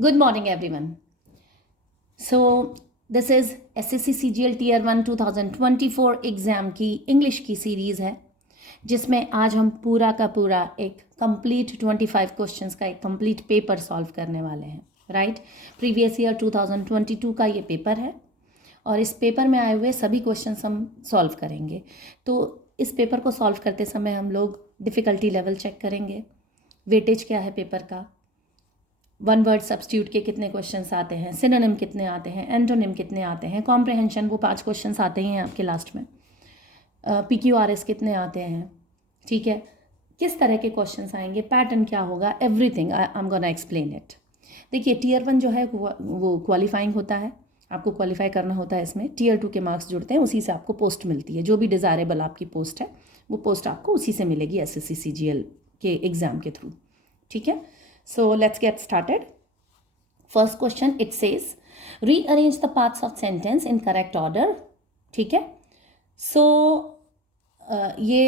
Good morning, everyone. So, this is SSC CGL Tier 1 2024 exam की English की series है, जिसमें आज हम पूरा का पूरा एक कंप्लीट 25 क्वेश्चंस का एक कंप्लीट पेपर सॉल्व करने वाले हैं, राइट। प्रीवियस ईयर 2022 का ये पेपर है और इस पेपर में आए हुए सभी क्वेश्चंस हम सॉल्व करेंगे। तो इस पेपर को सॉल्व करते समय हम लोग डिफ़िकल्टी लेवल चेक करेंगे, वेटेज क्या है पेपर का, वन वर्ड सब्स्टिट्यूट के कितने क्वेश्चंस आते हैं, सिनोनिम कितने आते हैं, एंटोनिम कितने आते हैं, कॉम्प्रहेंशन वो 5 क्वेश्चंस आते हैं आपके लास्ट में, PQRS कितने आते हैं, ठीक है, किस तरह के क्वेश्चंस आएंगे, पैटर्न क्या होगा, everything I am gonna explain it. देखिए टीयर 1 जो है वो क्वालिफाइंग होता है, आपको क्वालिफाई करना होता है इसमें। टीयर 2 के मार्क्स जुड़ते हैं, उसी से आपको पोस्ट मिलती है, जो भी डिज़ायरेबल आपकी पोस्ट है वो पोस्ट आपको उसी से मिलेगी SSC CGL के एग्ज़ाम के थ्रू, ठीक है। So let's get started. First question, it says rearrange the parts of sentence in correct order. ठीक है, so ये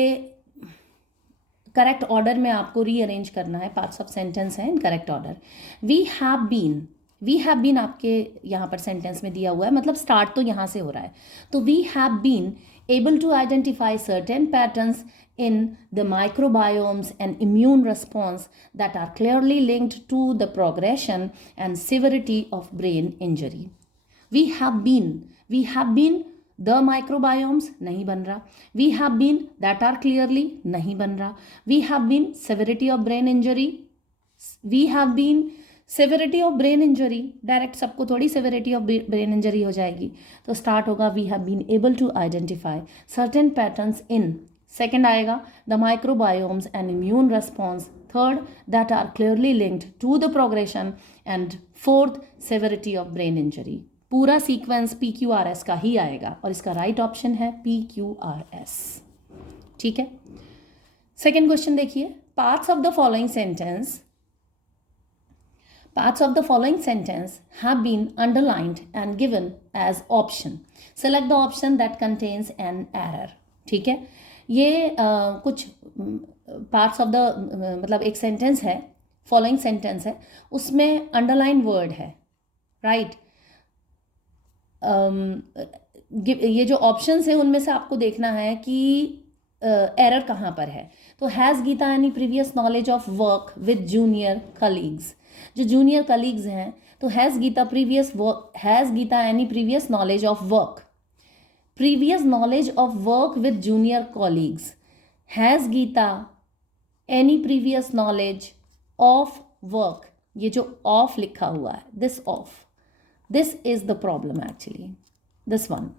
करेक्ट ऑर्डर में आपको रीअरेंज करना है, पार्ट्स ऑफ सेंटेंस है in correct order. We have been आपके यहाँ पर सेंटेंस में दिया हुआ है, मतलब स्टार्ट तो यहाँ से हो रहा है, तो we have been able to identify certain patterns in the microbiomes and immune response that are clearly linked to the progression and severity of brain injury. We have been the microbiomes नहीं बन रहा, we have been that are clearly नहीं बन रहा, we have been severity of brain injury, we have been severity of brain injury, direct सबको थोड़ी severity of brain injury हो जाएगी, तो स्टार्ट होगा we have been able to identify certain patterns in, second आएगा the microbiomes and immune response, third that are clearly linked to the progression, and fourth severity of brain injury. पूरा sequence PQRS का ही आएगा और इसका right option है PQRS, ठीक है। Second question देखिए, parts of the following sentence have been underlined and given as option. Select the option that contains an error. ठीक है, ये कुछ पार्ट्स ऑफ द मतलब एक सेंटेंस है, फॉलोइंग सेंटेंस है, उसमें अंडरलाइन वर्ड है, राइट। ये जो ऑप्शंस हैं उनमें से आपको देखना है कि एरर कहाँ पर है। तो has Geeta any previous knowledge of work with junior colleagues, जो जूनियर कलीग्स हैं, तो has Geeta any previous knowledge of work, previous knowledge of work with junior colleagues, has Geeta any previous knowledge of work, ये जो of लिखा हुआ है, this is the problem actually, this one,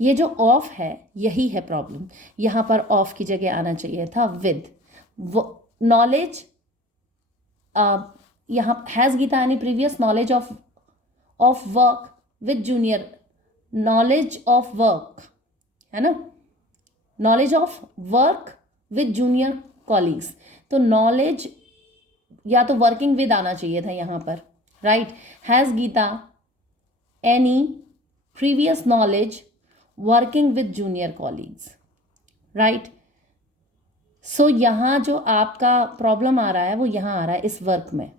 ये जो ऑफ है यही है प्रॉब्लम। यहाँ पर ऑफ की जगह आना चाहिए था विद नॉलेज। यहाँ has Geeta any previous knowledge of work with junior, knowledge of work है ना, knowledge of work with junior colleagues, तो नॉलेज या तो वर्किंग विद आना चाहिए था यहाँ पर, right. Has Geeta any previous knowledge working with junior colleagues, right. So यहाँ जो आपका प्रॉब्लम आ रहा है वो यहाँ आ रहा है, इस वर्क में,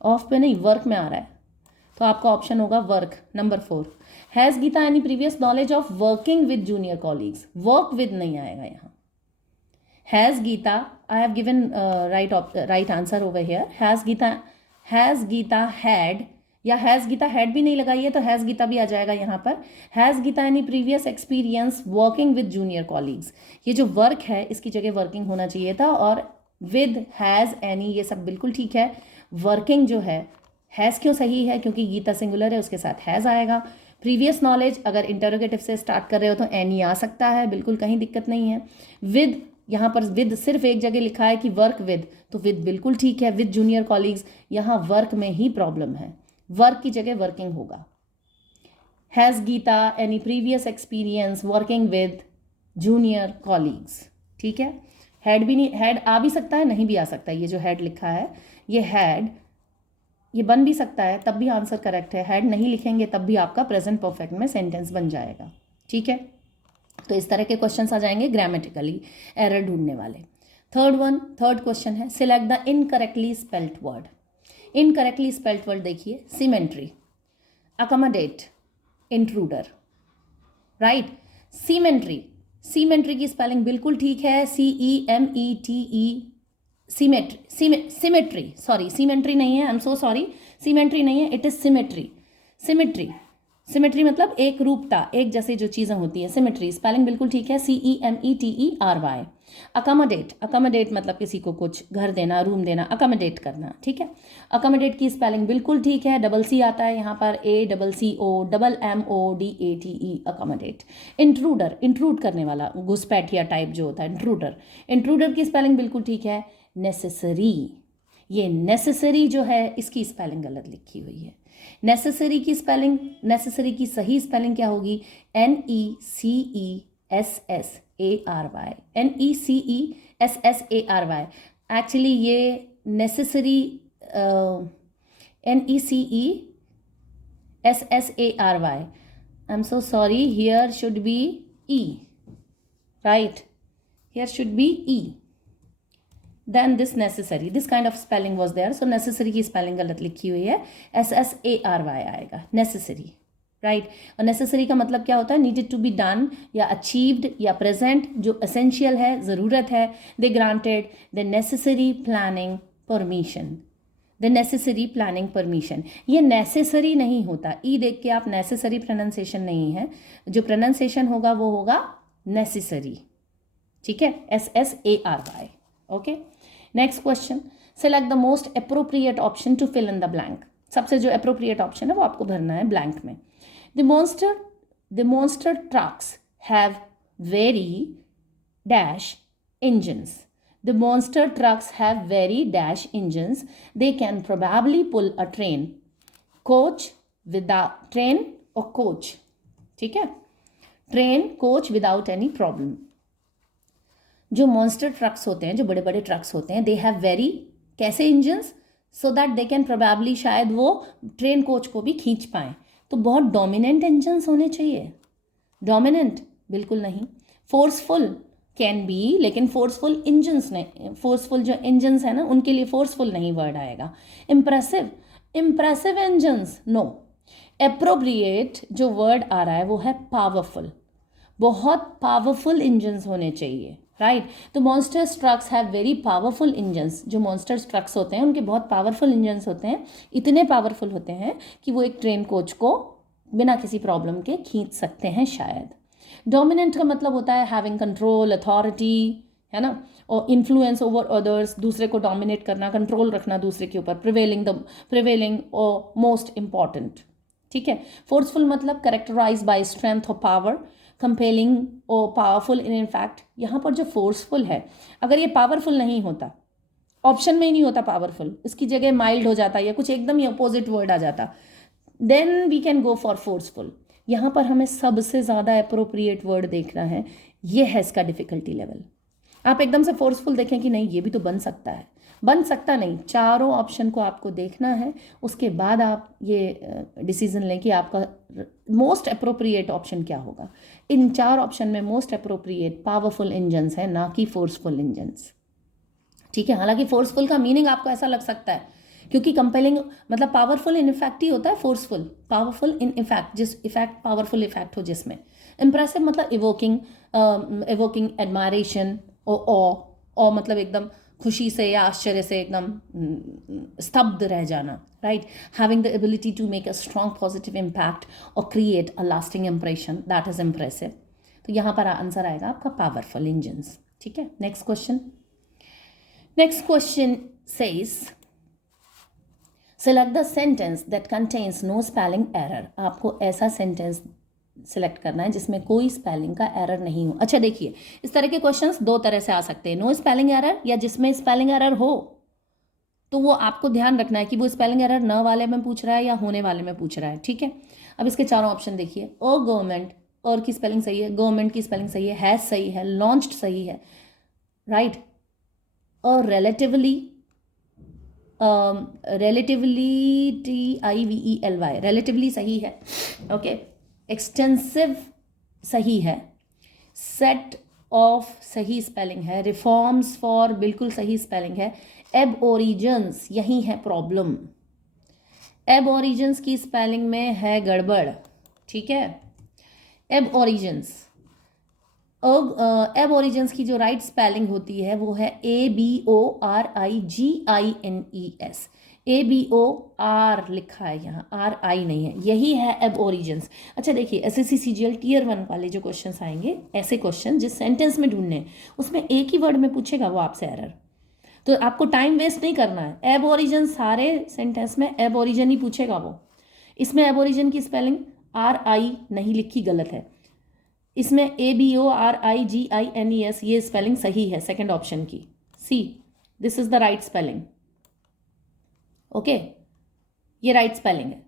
ऑफ पे नहीं, वर्क में आ रहा है, तो आपका ऑप्शन होगा work, number 4। Has Geeta any previous knowledge of working with junior colleagues, work with नहीं आएगा यहाँ। Has Geeta, I have given right answer over here, has Geeta had, या हैज़ गीता हैड भी नहीं लगाई है तो हैज़ गीता भी आ जाएगा यहाँ पर। Has Geeta any previous experience working with junior colleagues, ये जो वर्क है इसकी जगह वर्किंग होना चाहिए था, और विद हैज़ एनी ये सब बिल्कुल ठीक है। वर्किंग जो है, हैज़ क्यों सही है, क्योंकि गीता सिंगुलर है, उसके साथ हैज़ आएगा। प्रीवियस नॉलेज अगर इंटरोगेटिव से स्टार्ट कर रहे हो तो एनी आ सकता है, बिल्कुल कहीं दिक्कत नहीं है। विद, यहाँ पर विद सिर्फ एक जगह लिखा है कि वर्क विद, तो विद बिल्कुल ठीक है। विद जूनियर कॉलीग्स, यहाँ वर्क में ही प्रॉब्लम है, वर्क की जगह वर्किंग होगा। Has Geeta any previous experience working with junior colleagues, ठीक है। हैड भी नहीं, हैड आ भी सकता है, नहीं भी आ सकता है, ये जो हैड लिखा है ये हैड, ये बन भी सकता है, तब भी आंसर करेक्ट है। हैड नहीं लिखेंगे तब भी आपका प्रेजेंट परफेक्ट में सेंटेंस बन जाएगा, ठीक है। तो इस तरह के क्वेश्चंस आ जाएंगे ग्रामेटिकली एरर ढूंढने वाले। थर्ड क्वेश्चन है, select the incorrectly spelled word. Incorrectly spelled word देखिए, cemetery, accommodate, intruder, right. Cemetery, cemetery की स्पेलिंग बिल्कुल ठीक है, CEMETE, सिमेट्री, सॉरी सीमेंट्री नहीं है, I am so sorry, cemetery नहीं है, it is symmetry. Symmetry, symmetry मतलब एक रूपता, एक जैसे जो चीज़ें होती है, सिमेट्री स्पेलिंग बिल्कुल ठीक है, CEMETERY। अकोमोडेट, अकोमोडेट मतलब किसी को कुछ घर देना, रूम देना, अकोमोडेट करना, ठीक है। अकोमोडेट की स्पेलिंग बिल्कुल ठीक है, डबल सी आता है यहाँ पर, ACCOMMODATE, अकोमोडेट। इंट्रूडर, इंट्रूड करने वाला, घुसपैठिया टाइप जो होता है, इंट्रूडर। इंट्रूडर की स्पेलिंग बिल्कुल ठीक है, नेसेसरी। ये नेसेसरी जो है इसकी स्पेलिंग गलत लिखी हुई है। नेसेसरी की स्पेलिंग, नेसेसरी की सही स्पेलिंग क्या होगी, NECESSARY, NECESSARY। एक्चुअली ये necessary NECESSARY, I am so sorry, here should be E, right, here should be E, then this necessary, this kind of spelling was there, so necessary की spelling गलत लिखी हुई है, SSARY आएगा, necessary, right। और necessary का मतलब क्या होता है, needed to be done या achieved या present, जो essential है, ज़रूरत है। they granted the necessary planning permission, the necessary planning permission। ये necessary नहीं होता, ई देख के आप necessary pronunciation नहीं है, जो pronunciation होगा वो होगा necessary, ठीक है, SSARY, okay. Next question, select the most appropriate option to fill in the blank. सबसे जो अप्रोप्रिएट ऑप्शन है वो आपको भरना है ब्लैंक में। The monster trucks have very dash engines. The monster trucks have very dash engines. They can probably pull a train, coach without train or coach, ठीक है, train coach without any problem. जो monster trucks होते हैं, जो बड़े बड़े trucks होते हैं, दे हैव वेरी कैसे engines, so that they can probably, शायद वो ट्रेन कोच को भी खींच पाएँ। तो बहुत डोमिनेंट इंजन्स होने चाहिए। डोमिनेंट बिल्कुल नहीं। फोर्सफुल कैन बी, लेकिन फोर्सफुल इंजन्स नहीं, फोर्सफुल जो इंजन्स है ना उनके लिए फोर्सफुल नहीं वर्ड आएगा। Impressive, impressive engines no. Appropriate जो वर्ड आ रहा है वो है पावरफुल, बहुत पावरफुल इंजन्स होने चाहिए, राइट। तो monster trucks have very powerful engines. जो मॉन्स्टर ट्रक्स होते हैं उनके बहुत पावरफुल इंजन्स होते हैं, इतने पावरफुल होते हैं कि वो एक ट्रेन कोच को बिना किसी प्रॉब्लम के खींच सकते हैं शायद। डोमिनेंट का मतलब होता है हैविंग कंट्रोल, अथॉरिटी, है ना, और इन्फ्लुएंस ओवर अदर्स, दूसरे को डोमिनेट करना, कंट्रोल रखना दूसरे के ऊपर, प्रिवेलिंग और मोस्ट इम्पॉर्टेंट, ठीक है। फोर्सफुल मतलब करेक्टराइज बाय स्ट्रेंथ और पावर, कंपेलिंग और पावरफुल इन फैक्ट। यहाँ पर जो फोर्सफुल है, अगर ये पावरफुल नहीं होता, ऑप्शन में ही नहीं होता पावरफुल, इसकी जगह माइल्ड हो जाता या कुछ एकदम ही अपोजिट वर्ड आ जाता, then we can go for forceful. यहाँ पर हमें सबसे ज़्यादा अप्रोप्रिएट वर्ड देखना है, ये है इसका डिफ़िकल्टी लेवल। आप एकदम से फोर्सफुल देखें कि नहीं ये भी तो बन सकता है, बन सकता नहीं, चारों ऑप्शन को आपको देखना है, उसके बाद आप ये डिसीजन लें कि आपका मोस्ट अप्रोप्रिएट ऑप्शन क्या होगा। इन चार ऑप्शन में मोस्ट अप्रोप्रिएट पावरफुल इंजन्स है, ना कि फोर्सफुल इंजन्स, ठीक है। हालांकि फोर्सफुल का मीनिंग आपको ऐसा लग सकता है, क्योंकि कंपेलिंग मतलब पावरफुल इन इफेक्ट ही होता है फोर्सफुल, पावरफुल इन इफेक्ट, जिस इफेक्ट पावरफुल इफेक्ट हो जिसमें। इम्प्रेसिव मतलब इवोकिंग एडमायरेशन और मतलब एकदम खुशी से या आश्चर्य से एकदम स्तब्ध रह जाना, right. Having the ability to make a strong positive impact और create a lasting impression, that is impressive. तो यहाँ पर आंसर आएगा आपका पावरफुल इंजन्स, ठीक है। Next question says select the sentence that contains no spelling error. आपको ऐसा सेंटेंस सिलेक्ट करना है जिसमें कोई स्पेलिंग का एरर नहीं हो। अच्छा देखिए, इस तरह के क्वेश्चंस दो तरह से आ सकते हैं, नो स्पेलिंग एरर या जिसमें स्पेलिंग एरर हो। तो वो आपको ध्यान रखना है कि वो स्पेलिंग एरर न वाले में पूछ रहा है या होने वाले में पूछ रहा है, ठीक है। अब इसके चारों ऑप्शन देखिए। ओ गवर्नमेंट, और की स्पेलिंग सही है, गवर्नमेंट की स्पेलिंग सही है, हैज सही है, लॉन्च्ड सही है, राइट। और रिलेटिवली TIVELY, रिलेटिवली सही है, ओके। एक्सटेंसिव सही है, सेट ऑफ सही स्पेलिंग है, रिफॉर्म्स फॉर बिल्कुल सही स्पेलिंग है, एबओरिजिन्स, यही है प्रॉब्लम। एबओरिजिन्स की स्पेलिंग में है गड़बड़, ठीक है। एबओरिजिन्स, एबओरिजिन्स की जो राइट स्पेलिंग होती है वो है ABORIGINES। ABOR लिखा है यहाँ, RI नहीं है, यही है एबओरिजिन्स। अच्छा देखिए, SSC CGL Tier 1 वाले जो क्वेश्चंस आएंगे, ऐसे क्वेश्चन जिस सेंटेंस में ढूंढने हैं, उसमें एक ही वर्ड में पूछेगा वो आपसे एरर, तो आपको टाइम वेस्ट नहीं करना है। एबओरिजिन सारे सेंटेंस में एबओरिजिन ही पूछेगा वो। इसमें एबओरिजिन की स्पेलिंग RI नहीं लिखी, गलत है। इसमें ABORIGINES ये स्पेलिंग सही है सेकंड ऑप्शन की, see, this is the right spelling. Okay, ये राइट स्पेलिंग है।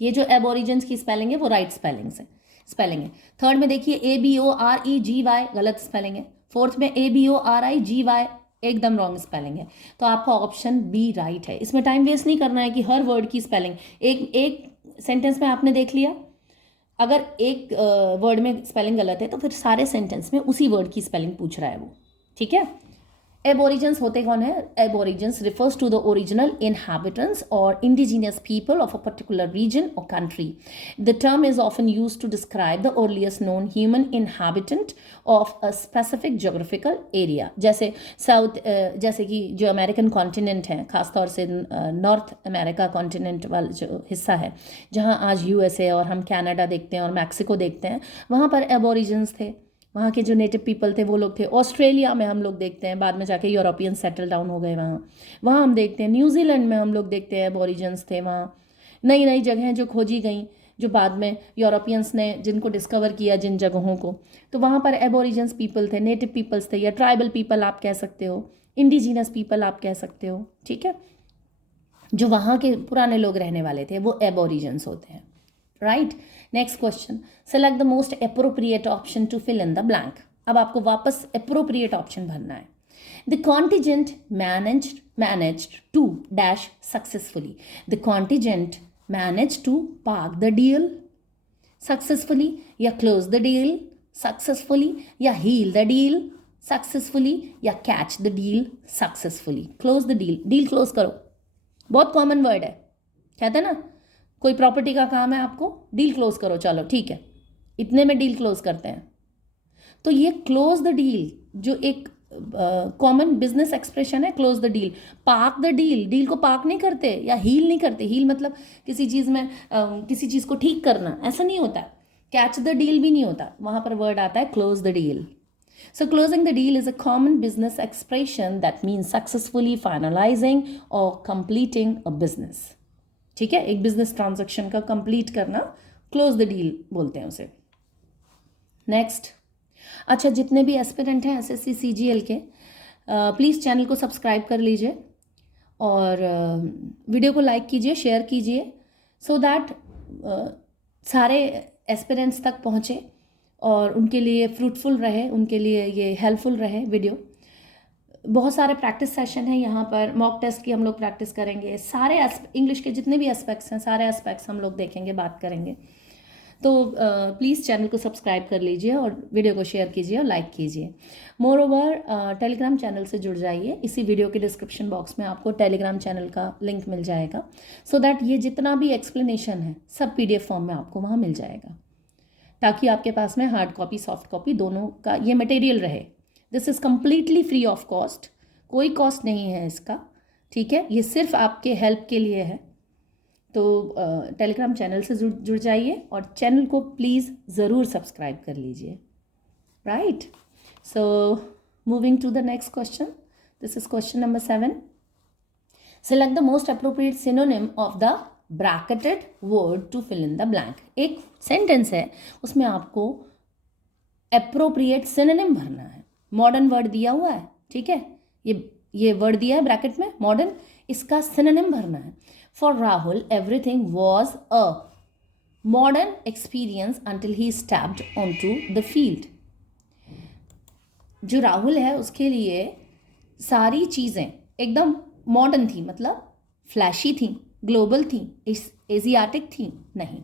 ये जो एबओरिजिन्स की स्पेलिंग है वो राइट स्पेलिंग है। थर्ड में देखिए ABOREGY, गलत स्पेलिंग है। फोर्थ में ABORIGY, एकदम रॉन्ग स्पेलिंग है। तो आपका ऑप्शन बी राइट है। इसमें टाइम वेस्ट नहीं करना है कि हर वर्ड की स्पेलिंग, एक सेंटेंस में आपने देख लिया, अगर एक वर्ड में स्पेलिंग गलत है तो फिर सारे सेंटेंस में उसी वर्ड की स्पेलिंग पूछ रहा है वो, ठीक है। एबोरिजिन्स होते कौन है? Aborigines refers to the original inhabitants और indigenous people of a particular region और country. The term is often used to describe the earliest known human inhabitant of a specific geographical area. जैसे जैसे कि जो American continent है, खासतौर से north America continent वाला जो हिस्सा है, जहाँ आज USA और हम कनाडा देखते हैं और मैक्सिको देखते हैं, वहाँ पर एबोरिजिन्स थे, वहाँ के जो नेटिव पीपल थे वो लोग थे। ऑस्ट्रेलिया में हम लोग देखते हैं, बाद में जाके यूरोपियन सेटल डाउन हो गए वहाँ हम देखते हैं। न्यूजीलैंड में हम लोग देखते हैं एबोरिजिन्स थे वहाँ। नई नई जगहें जो खोजी गई, जो बाद में यूरोपियंस ने जिनको डिस्कवर किया जिन जगहों को, तो वहाँ पर एबोरिजिन्स पीपल थे, नेटिव पीपल्स थे, या ट्राइबल पीपल आप कह सकते हो, इंडिजीनस पीपल आप कह सकते हो, ठीक है। जो वहाँ के पुराने लोग रहने वाले थे वो एबोरिजिन्स होते हैं, right. Next question, select the most appropriate option to fill in the blank. अब आपको वापस अप्रोप्रिएट ऑप्शन भरना है। The contingent managed to dash successfully. The contingent manage to park the deal successfully, या क्लोज द डील सक्सेसफुली, या heal the deal successfully, या catch the deal successfully. Close the deal, deal close करो, बहुत common word है। कहते हैं ना, कोई प्रॉपर्टी का काम है आपको, डील क्लोज करो, चलो ठीक है, इतने में डील क्लोज करते हैं। तो ये क्लोज द डील जो एक कॉमन बिजनेस एक्सप्रेशन है, close the deal. Park the deal, deal को पार्क नहीं करते या हील नहीं करते। हील मतलब किसी चीज़ में किसी चीज़ को ठीक करना, ऐसा नहीं होता। कैच द डील भी नहीं होता, वहाँ पर वर्ड आता है close the deal. So closing the deal is a common business expression that means successfully finalizing or completing a business. ठीक है, एक बिजनेस ट्रांजैक्शन का कंप्लीट करना क्लोज द डील बोलते हैं उसे। नेक्स्ट, अच्छा जितने भी एस्पिरेंट हैं SSC CGL के, प्लीज़ चैनल को सब्सक्राइब कर लीजिए और वीडियो को लाइक कीजिए, शेयर कीजिए, सो दैट सारे एस्पिरेंट्स तक पहुँचे और उनके लिए फ्रूटफुल रहे, उनके लिए ये हेल्पफुल रहे वीडियो। बहुत सारे प्रैक्टिस सेशन हैं यहाँ पर, मॉक टेस्ट की हम लोग प्रैक्टिस करेंगे, सारे इंग्लिश के जितने भी एस्पेक्ट्स हैं सारे एस्पेक्ट्स हम लोग देखेंगे, बात करेंगे। तो प्लीज़ चैनल को सब्सक्राइब कर लीजिए और वीडियो को शेयर कीजिए और लाइक कीजिए। मोर ओवर टेलीग्राम चैनल से जुड़ जाइए, इसी वीडियो के डिस्क्रिप्शन बॉक्स में आपको टेलीग्राम चैनल का लिंक मिल जाएगा, सो दैट ये जितना भी एक्सप्लेनेशन है सब PDF फॉर्म में आपको वहाँ मिल जाएगा, ताकि आपके पास में हार्ड कॉपी सॉफ्ट कॉपी दोनों का ये मटेरियल रहे। This is completely free of cost, कोई कॉस्ट नहीं है इसका, ठीक है। ये सिर्फ आपके हेल्प के लिए है। तो टेलीग्राम चैनल से जुड़ जाइए और चैनल को प्लीज़ ज़रूर सब्सक्राइब कर लीजिए, right. So moving to the next question, this is question number 7। Select the most appropriate synonym of the bracketed word to fill in the blank. एक सेंटेंस है, उसमें आपको अप्रोप्रिएट सिनोनिम भरना है। मॉडर्न वर्ड दिया हुआ है, ठीक है, ये वर्ड दिया है ब्रैकेट में मॉडर्न, इसका सिनोनिम भरना है। For Rahul everything was a modern experience until he stepped on to the field. जो राहुल है उसके लिए सारी चीज़ें एकदम मॉडर्न थी, मतलब फ्लैशी थी, ग्लोबल थी, एशियाटिक थी, नहीं,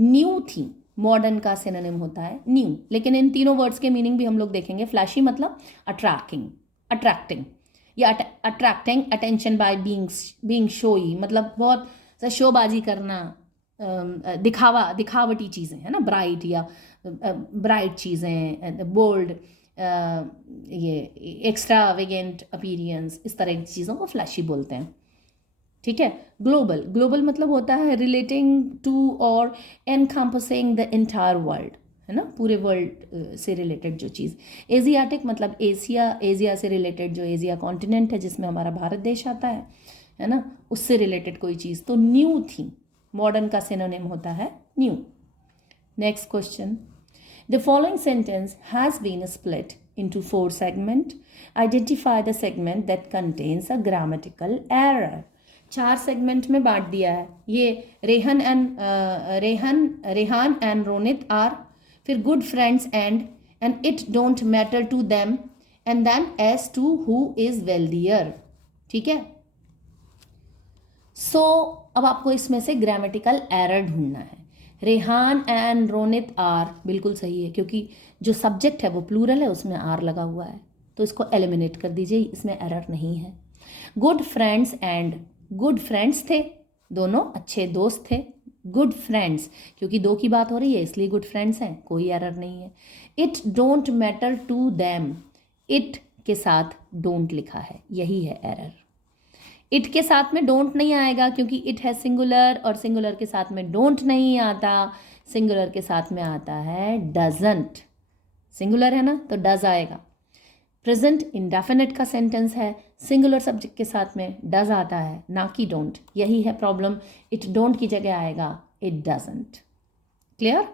न्यू थी। मॉडर्न का सिनोनिम होता है न्यू, लेकिन इन तीनों वर्ड्स के मीनिंग भी हम लोग देखेंगे। फ्लैशी मतलब अट्रैक्टिंग, या attracting attention by being showy, मतलब बहुत शोबाजी करना, दिखावटी चीज़ें है ना, ब्राइट या ब्राइट चीज़ें, बोल्ड, ये एक्स्ट्रावेगेंट अपीरियंस, इस तरह की चीज़ों को फ्लैशी बोलते हैं। ठीक है। ग्लोबल मतलब होता है रिलेटिंग टू और एनकम्पसिंग द एंटायर वर्ल्ड, है ना, पूरे वर्ल्ड से रिलेटेड जो चीज़। एशियाटिक मतलब एशिया से रिलेटेड, जो एशिया कॉन्टिनेंट है जिसमें हमारा भारत देश आता है ना, उससे रिलेटेड कोई चीज़। तो न्यू थी, मॉडर्न का सिनोनिम होता है new. Next question, the following sentence has been split into 4 segments. Identify the segment that contains a grammatical error. 4 segment में बांट दिया है ये। रेहान एंड रोनित आर, फिर good friends and it don't matter to them, and then as to who is wealthier. ठीक है। सो अब आपको इसमें से ग्रामेटिकल एरर ढूंढना है। रेहान एंड रोनित आर बिल्कुल सही है, क्योंकि जो सब्जेक्ट है वो प्लूरल है, उसमें आर लगा हुआ है, तो इसको एलिमिनेट कर दीजिए, इसमें एरर नहीं है। Good friends and, good friends थे, दोनों अच्छे दोस्त थे, गुड फ्रेंड्स, क्योंकि 2 की बात हो रही है इसलिए गुड फ्रेंड्स हैं, कोई एरर नहीं है। It don't matter to them, it के साथ डोंट लिखा है, यही है एरर। इट के साथ में डोंट नहीं आएगा क्योंकि इट है सिंगुलर, और सिंगुलर के साथ में डोंट नहीं आता, सिंगुलर के साथ में आता है डजंट। सिंगुलर है ना, तो डज आएगा। प्रेजेंट इंडेफिनिट का सेंटेंस है, सिंगुलर सब्जेक्ट के साथ में डज आता है, ना कि डोंट, यही है प्रॉब्लम। इट डोंट की जगह आएगा इट डजंट। क्लियर?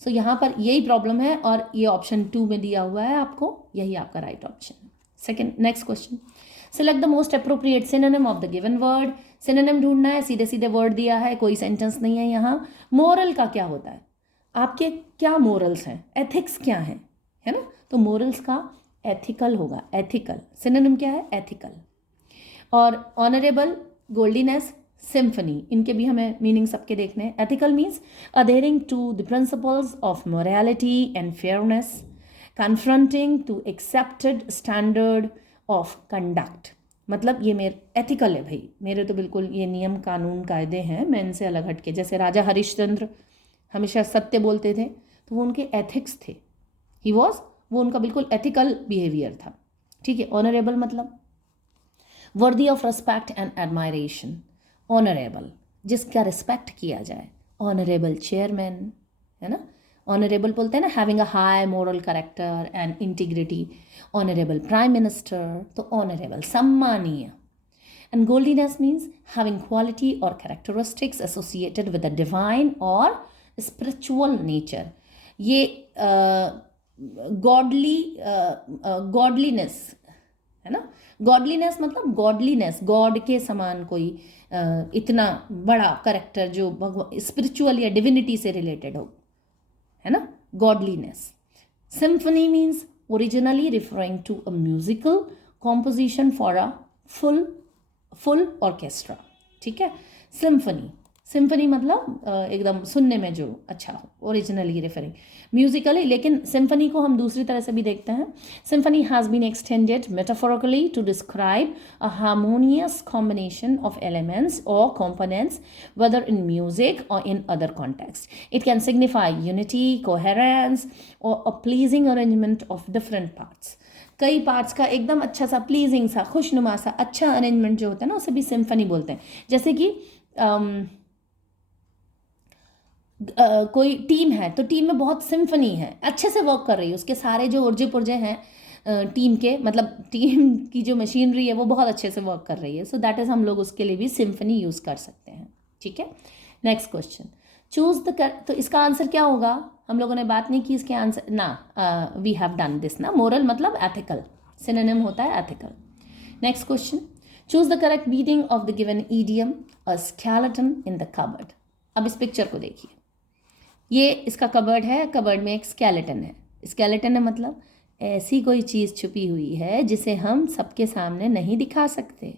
सो यहाँ पर यही प्रॉब्लम है, और ये ऑप्शन 2 में दिया हुआ है आपको, यही आपका right option. Second, next question, select the most appropriate synonym of the given word. Synonym ढूंढना है, सीधे सीधे वर्ड दिया है, कोई सेंटेंस नहीं है यहाँ। मोरल का क्या होता है, आपके क्या मोरल्स हैं, एथिक्स क्या है ना, तो मोरल्स का एथिकल होगा, एथिकल। सिनोनिम क्या है, एथिकल। और ऑनरेबल, गोल्डीनेस, सिम्फनी, इनके भी हमें मीनिंग सबके देखने हैं। Ethical means adhering to the principles of morality and fairness, confronting to accepted standard of conduct, मतलब ये मेरे एथिकल है भाई, मेरे तो बिल्कुल ये नियम कानून कायदे हैं, मैं इनसे अलग हटके, जैसे राजा हरिश्चंद्र हमेशा सत्य बोलते थे, तो वो उनके एथिक्स थे, वो उनका बिल्कुल एथिकल बिहेवियर था। ठीक है। ऑनरेबल मतलब worthy of respect and admiration, honourable जिसका रिस्पेक्ट किया जाए, ऑनरेबल चेयरमैन, है ना, ऑनरेबल बोलते हैं ना, having a high moral character and integrity, honourable prime minister, तो ऑनरेबल सम्मानीय। And godliness means having quality और characteristics associated with the divine और स्पिरिचुअल नेचर, ये गॉडलीनेस है ना, गॉडलीनेस मतलब गॉडलीनेस, गॉड के समान कोई इतना बड़ा करेक्टर जो भगवान स्पिरिचुअल या डिविनिटी से रिलेटेड हो, है ना, godliness. Symphony means originally referring to a musical composition for a full orchestra. ठीक है। सिम्फनी मतलब एकदम सुनने में जो अच्छा हो, ओरिजिनली रेफरिंग म्यूजिकली, लेकिन सिम्फनी को हम दूसरी तरह से भी देखते हैं। Symphony has been extended metaphorically to describe a harmonious combination of elements और components, whether in music or in other contexts. It can signify unity, coherence, or a pleasing arrangement of different parts. कई parts का एकदम अच्छा सा, pleasing सा, खुशनुमा सा, अच्छा अरेंजमेंट जो होता है ना, उसे भी सिम्फनी बोलते हैं। जैसे कि कोई टीम है, तो टीम में बहुत सिम्फनी है, अच्छे से वर्क कर रही है, उसके सारे जो उर्जे पुर्जे हैं टीम के, मतलब टीम की जो मशीनरी है वो बहुत अच्छे से वर्क कर रही है, सो दैट इज़ हम लोग उसके लिए भी सिम्फनी यूज़ कर सकते हैं। ठीक है। नेक्स्ट क्वेश्चन, चूज द, तो इसका आंसर क्या होगा, हम लोगों ने बात नहीं की इसके आंसर ना, वी हैव डन दिस ना, मोरल मतलब एथिकल, सिनोनिम होता है ethical. Next question, choose the correct meaning of the given idiom, a skeleton in the cupboard. अब इस पिक्चर को देखिए, ये इसका कबर्ड है, कबर्ड में एक स्केलेटन है। स्केलेटन है मतलब ऐसी कोई चीज़ छुपी हुई है जिसे हम सबके सामने नहीं दिखा सकते,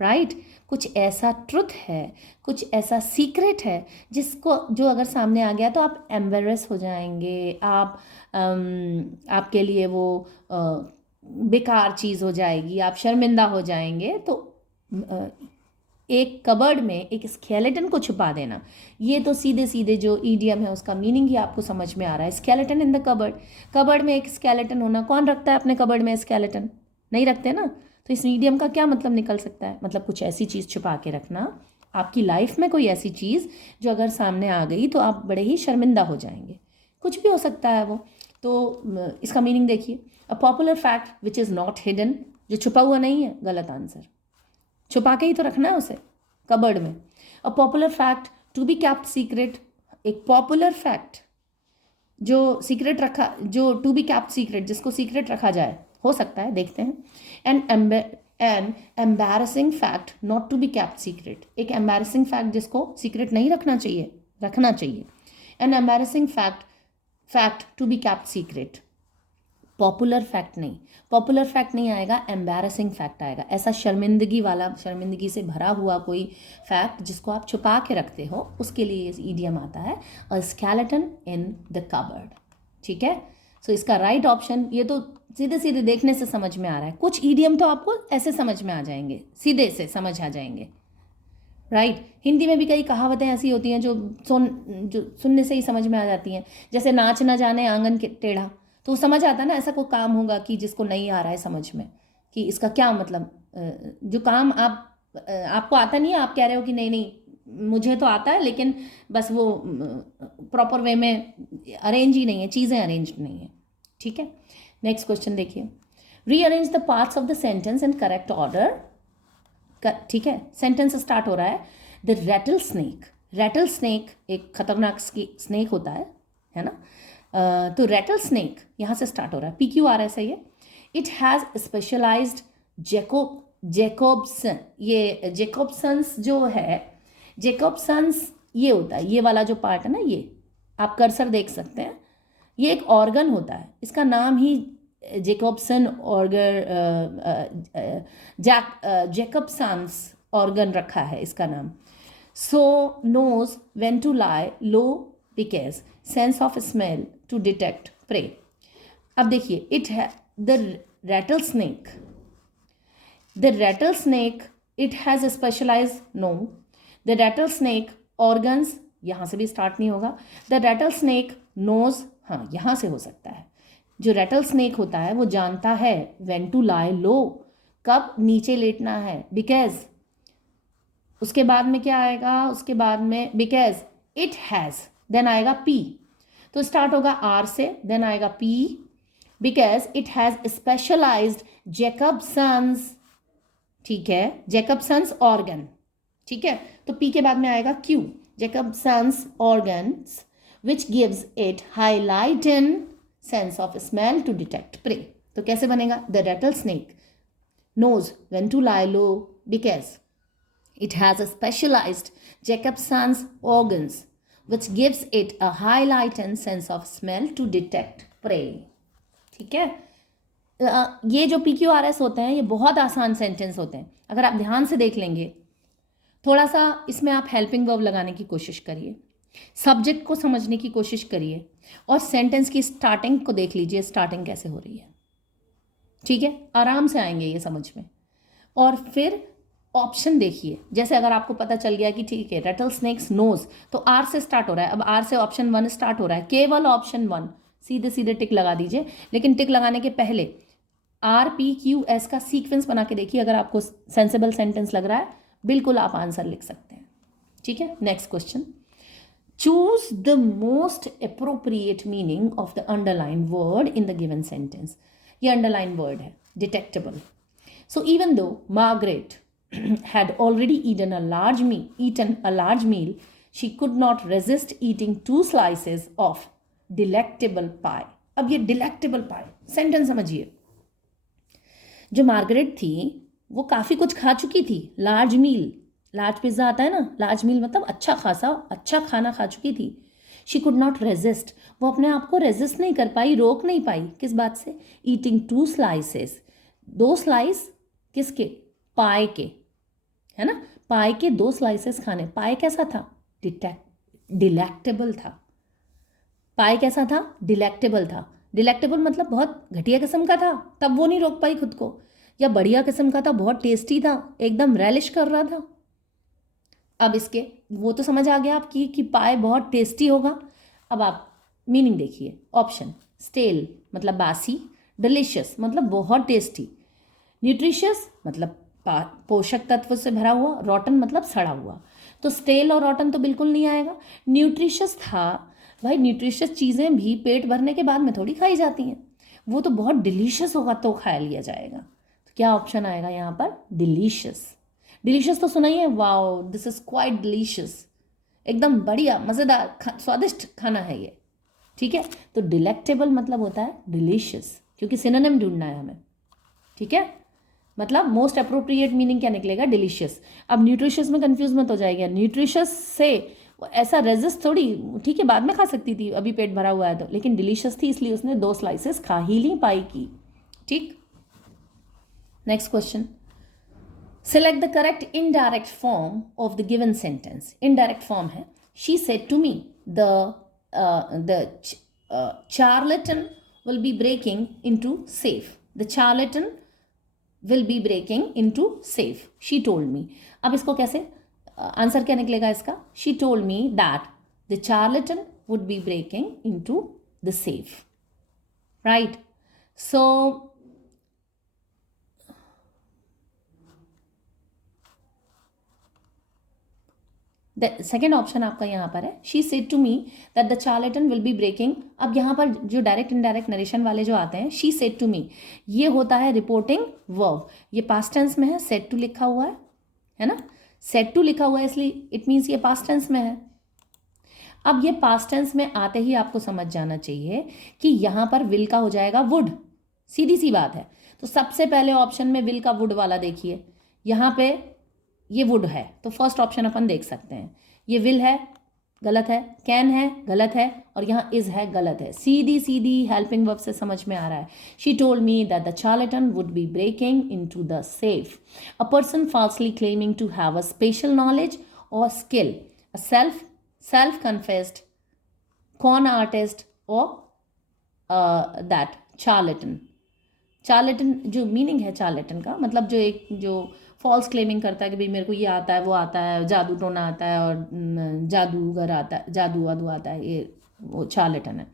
राइट? कुछ ऐसा ट्रुथ है, कुछ ऐसा सीक्रेट है जिसको, जो अगर सामने आ गया तो आप एम्बेरस हो जाएंगे, आप आपके लिए वो बेकार चीज़ हो जाएगी, आप शर्मिंदा हो जाएंगे। तो एक कबर्ड में एक स्केलेटन को छुपा देना, ये तो सीधे सीधे जो ईडियम है उसका मीनिंग ही आपको समझ में आ रहा है। Skeleton in the cupboard, cupboard में एक स्केलेटन होना, कौन रखता है अपने कबर्ड में स्केलेटन? नहीं रखते ना। तो इस ईडियम का क्या मतलब निकल सकता है? मतलब कुछ ऐसी चीज़ छुपा के रखना, आपकी लाइफ में कोई ऐसी चीज़ जो अगर सामने आ गई तो आप बड़े ही शर्मिंदा हो जाएंगे। कुछ भी हो सकता है वो। तो इसका मीनिंग देखिए, अ popular fact which is not hidden, जो छुपा हुआ नहीं है, गलत आंसर। छुपा के ही तो रखना है उसे कबर्ड में। A popular fact to be kept secret, एक पॉपुलर फैक्ट जो सीक्रेट रखा, जो टू बी केप्ट सीक्रेट, जिसको सीक्रेट रखा जाए, हो सकता है, देखते हैं। An embarrassing fact not to be kept secret, एक एम्बैरसिंग फैक्ट जिसको सीक्रेट नहीं रखना चाहिए, रखना चाहिए। An embarrassing fact to be kept secret, popular fact नहीं, पॉपुलर फैक्ट नहीं आएगा, एम्बैरसिंग फैक्ट आएगा। ऐसा शर्मिंदगी वाला, शर्मिंदगी से भरा हुआ कोई फैक्ट जिसको आप छुपा के रखते हो, उसके लिए ये ईडियम आता है, a skeleton in the cupboard. ठीक है, सो इसका राइट ऑप्शन, ये तो सीधे सीधे देखने से समझ में आ रहा है। कुछ ईडियम तो आपको ऐसे समझ में आ जाएंगे, सीधे से समझ आ जाएंगे, राइट। हिंदी में भी कई कहावतें ऐसी होती हैं जो सुनने से ही समझ में आ जाती हैं। जैसे नाच न जाने आंगन के टेढ़ा, तो समझ आता है ना, ऐसा कोई काम होगा कि जिसको नहीं आ रहा है समझ में कि इसका क्या मतलब। जो काम आपको आता नहीं है, आप कह रहे हो कि नहीं नहीं मुझे तो आता है, लेकिन बस वो प्रॉपर वे में अरेंज ही नहीं है, चीज़ें अरेंज नहीं है। ठीक है, नेक्स्ट क्वेश्चन देखिए, rearrange the parts of the sentence in correct order. ठीक है, सेंटेंस स्टार्ट हो रहा है, the rattle snake. Rattlesnake एक खतरनाक स्नेक होता है ना। तो रैटल स्नेक यहाँ से स्टार्ट हो रहा है, PQR ऐसा ही है। इट हैज़ स्पेशलाइज्ड जैकोब्सन, ये जैकोब्सन्स जो है, जैकोब्सन्स ये होता है, ये वाला जो पार्ट है ना, ये आप कर्सर देख सकते हैं, ये एक ऑर्गन होता है, इसका नाम ही जैकोब्सन जैकोब्सन्स ऑर्गन रखा है इसका नाम। So knows when to lie low because sense of smell to detect prey. अब देखिए, इट है the rattle snake, it has specialise, no. The rattle snake organs, यहाँ से भी स्टार्ट नहीं होगा। द रैटल स्नेक नोज, हाँ यहाँ से हो सकता है। जो रैटल स्नेक होता है वो जानता है व्हेन टू लाई लो, कब नीचे लेटना है, बिकॉज उसके बाद में क्या आएगा, उसके बाद में बिकॉज इट हैज़, देन आएगा P, तो स्टार्ट होगा R से, देन आएगा P, because it has specialised Jacobson's. ठीक है, जैकबसन्स ऑर्गन। ठीक है, तो P के बाद में आएगा Q, Jacobson's organs which gives it heighten sense of smell to detect prey. तो कैसे बनेगा, the rattle snake knows when to lie low because it has a specialized Jacobson's organs which gives it a heightened sense of smell to detect prey. ठीक है, ये जो PQRS होते हैं ये बहुत आसान सेंटेंस होते हैं, अगर आप ध्यान से देख लेंगे। थोड़ा सा इसमें आप हेल्पिंग वर्ब लगाने की कोशिश करिए, सब्जेक्ट को समझने की कोशिश करिए, और सेंटेंस की स्टार्टिंग को देख लीजिए, स्टार्टिंग कैसे हो रही है। ठीक है, आराम से आएंगे ये समझ में। और फिर ऑप्शन देखिए, जैसे अगर आपको पता चल गया कि ठीक है रैटल स्नेक्स नोज, तो R से स्टार्ट हो रहा है, अब R से ऑप्शन 1 स्टार्ट हो रहा है, केवल ऑप्शन 1 सीधे सीधे टिक लगा दीजिए। लेकिन टिक लगाने के पहले RPQS का सीक्वेंस बना के देखिए, अगर आपको सेंसिबल सेंटेंस लग रहा है बिल्कुल आप आंसर लिख सकते हैं। ठीक है, next question, choose the most appropriate meaning of the underline word in the given sentence. ये अंडरलाइन वर्ड है, detectable. So even though Margaret had already eaten a large meal, she could not resist eating 2 slices of delectable pie. अब ये delectable pie sentence समझिए, जो Margaret थी वो काफ़ी कुछ खा चुकी थी, लार्ज मील, लार्ज पिज्ज़ा आता है ना, लार्ज मील मतलब अच्छा खासा अच्छा खाना खा चुकी थी। शी कुड नॉट रेजिस्ट, वो अपने आप को रेजिस्ट नहीं कर पाई, रोक नहीं पाई, किस बात से, ईटिंग 2 स्लाइसेस, 2 स्लाइस किसके, पाए के, है ना, पाए के 2 स्लाइसेस खाने। पाए कैसा था, डिलेक्टेबल था। पाए कैसा था, डिलेक्टेबल था। डिलेक्टेबल मतलब बहुत घटिया किस्म का था, तब वो नहीं रोक पाई खुद को, या बढ़िया किस्म का था, बहुत टेस्टी था, एकदम रेलिश कर रहा था। अब इसके वो तो समझ आ गया आपकी कि पाए बहुत टेस्टी होगा। अब आप मीनिंग देखिए। ऑप्शन स्टेल मतलब बासी, डिलिशियस मतलब बहुत टेस्टी, न्यूट्रिशियस मतलब पोषक तत्व से भरा हुआ, रॉटन मतलब सड़ा हुआ। तो स्टेल और रॉटन तो बिल्कुल नहीं आएगा। न्यूट्रिशियस था, भाई न्यूट्रिशियस चीज़ें भी पेट भरने के बाद में थोड़ी खाई जाती हैं, वो तो बहुत डिलीशियस होगा तो खा लिया जाएगा। तो क्या ऑप्शन आएगा यहाँ पर? डिलीशियस। डिलीशियस तो सुना ही है, wow this is quite delicious, एकदम बढ़िया मज़ेदार स्वादिष्ट खाना है ये। ठीक है, तो डिलेक्टेबल मतलब होता है डिलीशियस, क्योंकि सिनोनिम ढूंढना है हमें। ठीक है, मतलब मोस्ट अप्रोप्रिएट मीनिंग क्या निकलेगा? डिलीशियस। अब न्यूट्रिशियस में कंफ्यूज मत हो जाएगा, न्यूट्रिशियस से ऐसा रेजिस्ट थोड़ी, ठीक है बाद में खा सकती थी, अभी पेट भरा हुआ है तो, लेकिन डिलीशियस थी इसलिए उसने 2 स्लाइसेस खा ही नहीं पाई की। ठीक, next question. Select the correct indirect form of the given sentence. Indirect form है, she said to me the charlatan will be breaking into safe. The charlatan will be breaking into safe. She told me. अब इसको कैसे answer क्या निकलेगा इसका? She told me that the charlatan would be breaking into the safe. Right? So second option आपका यहाँ पर है, she said to me that the charlatan will be breaking. अब यहाँ पर जो डायरेक्ट इनडायरेक्ट नरेशन वाले जो आते हैं, शी सेड टू मी, ये होता है रिपोर्टिंग वर्ब, ये पास्ट टेंस में है, सेड टू लिखा हुआ है ना, सेड टू लिखा हुआ है इसलिए इट मीन्स ये पास्ट टेंस में है। अब ये पास्ट टेंस में आते ही आपको समझ जाना चाहिए कि यहाँ पर विल का हो जाएगा वुड, सीधी सी बात है। तो सबसे पहले ऑप्शन में विल का वुड वाला देखिए, यहाँ पे ये वुड है तो फर्स्ट ऑप्शन अपन देख सकते हैं। ये विल है, गलत है, कैन है, गलत है, और यहाँ इज है, गलत है। सीधी सीधी हेल्पिंग वर्ब से समझ में आ रहा है। She told me that the charlatan would be breaking into the safe. A person falsely claiming to have a special knowledge और skill, a self confessed con artist और दैट चार्लेटन। चार्लेटन जो meaning है चार्लेटन का मतलब जो एक जो false claiming करता है कि भाई मेरे को ये आता है वो आता है, जादू टोना आता है और जादूगर आता है, जादू वादू आता है, ये वो चार्लेटन है।